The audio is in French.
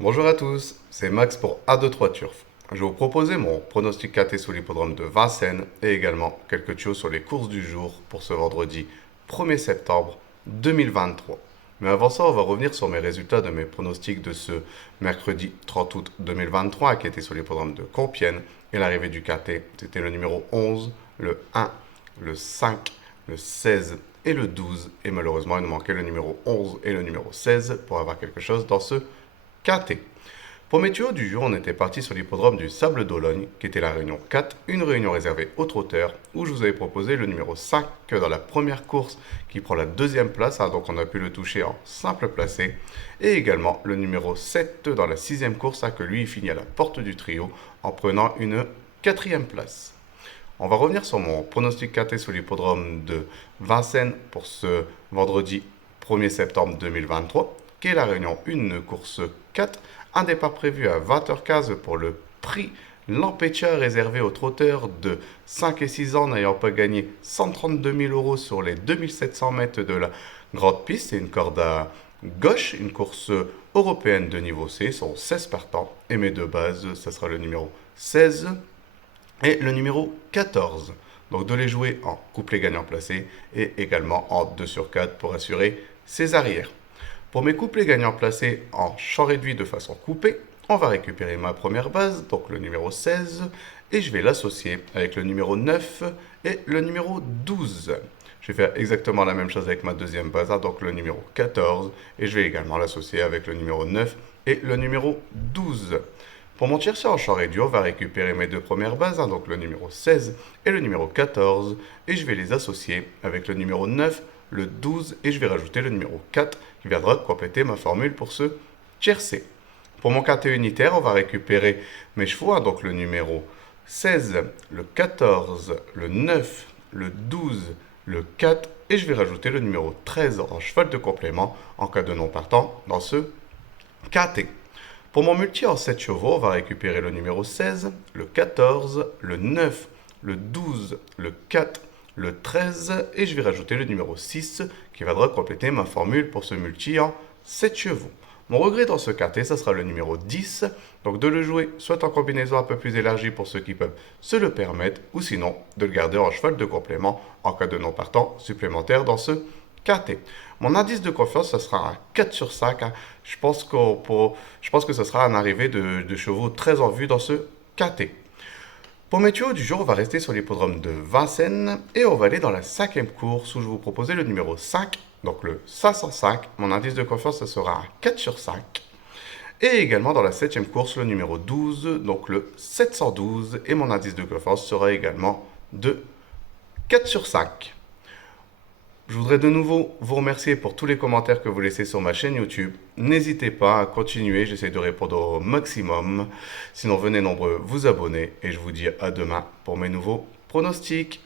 Bonjour à tous, c'est Max pour A23 Turf. Je vais vous proposer mon pronostic KT sur l'hippodrome de Vincennes et également quelques tuyaux sur les courses du jour pour ce vendredi 1er septembre 2023. Mais avant ça, on va revenir sur mes résultats de mes pronostics de ce mercredi 30 août 2023 qui était sur l'hippodrome de Compiègne. Et l'arrivée du KT, c'était le numéro 11, le 1, le 5, le 16 et le 12. Et malheureusement, il nous manquait le numéro 11 et le numéro 16 pour avoir quelque chose dans ce KT. Pour mes tuyaux du jour, on était parti sur l'hippodrome du Sable d'Ologne, qui était la réunion 4, une réunion réservée aux trotteurs, où je vous avais proposé le numéro 5 dans la première course, qui prend la deuxième place, donc on a pu le toucher en simple placé, et également le numéro 7 dans la sixième course, que lui il finit à la porte du trio, en prenant une quatrième place. On va revenir sur mon pronostic KT sur l'hippodrome de Vincennes pour ce vendredi 1er septembre 2023, qui est la réunion 1, course 4, un départ prévu à 20h15 pour le prix Lampetia réservé aux trotteurs de 5 et 6 ans n'ayant pas gagné 132 000 euros sur les 2700 mètres de la grande piste. C'est une corde à gauche, une course européenne de niveau C, sont 16 partants. Et mes deux bases, ça sera le numéro 16 et le numéro 14. Donc de les jouer en couplet gagnant placé et également en 2 sur 4 pour assurer ses arrières. Pour mes couplets gagnants placés en champ réduit de façon coupée, on va récupérer ma première base, donc le numéro 16, et je vais l'associer avec le numéro 9 et le numéro 12. Je vais faire exactement la même chose avec ma deuxième base, donc le numéro 14, et je vais également l'associer avec le numéro 9 et le numéro 12. Pour mon tiercé en champ réduit, on va récupérer mes deux premières bases, donc le numéro 16 et le numéro 14, et je vais les associer avec le numéro 9, le 12, et je vais rajouter le numéro 4 qui viendra compléter ma formule pour ce tiercé. Pour mon KT unitaire, on va récupérer mes chevaux, donc le numéro 16, le 14, le 9, le 12, le 4, et je vais rajouter le numéro 13 en cheval de complément en cas de non partant dans ce KT. Pour mon multi en 7 chevaux, on va récupérer le numéro 16, le 14, le 9, le 12, le 4, le 13, et je vais rajouter le numéro 6 qui viendra compléter ma formule pour ce multi en 7 chevaux. Mon regret dans ce KT, ça sera le numéro 10, donc de le jouer soit en combinaison un peu plus élargie pour ceux qui peuvent se le permettre, ou sinon de le garder en cheval de complément en cas de non partant supplémentaire dans ce KT. Mon indice de confiance, ça sera un 4 sur 5. Je pense que ce sera un arrivée de chevaux très en vue dans ce KT. Pour mes tuyaux du jour, on va rester sur l'hippodrome de Vincennes et on va aller dans la cinquième course où je vais vous proposer le numéro 5, donc le 505. Mon indice de confiance, ce sera un 4 sur 5. Et également dans la septième course, le numéro 12, donc le 712. Et mon indice de confiance sera également de 4 sur 5. Je voudrais de nouveau vous remercier pour tous les commentaires que vous laissez sur ma chaîne YouTube. N'hésitez pas à continuer, j'essaie de répondre au maximum. Sinon, venez nombreux vous abonner et je vous dis à demain pour mes nouveaux pronostics.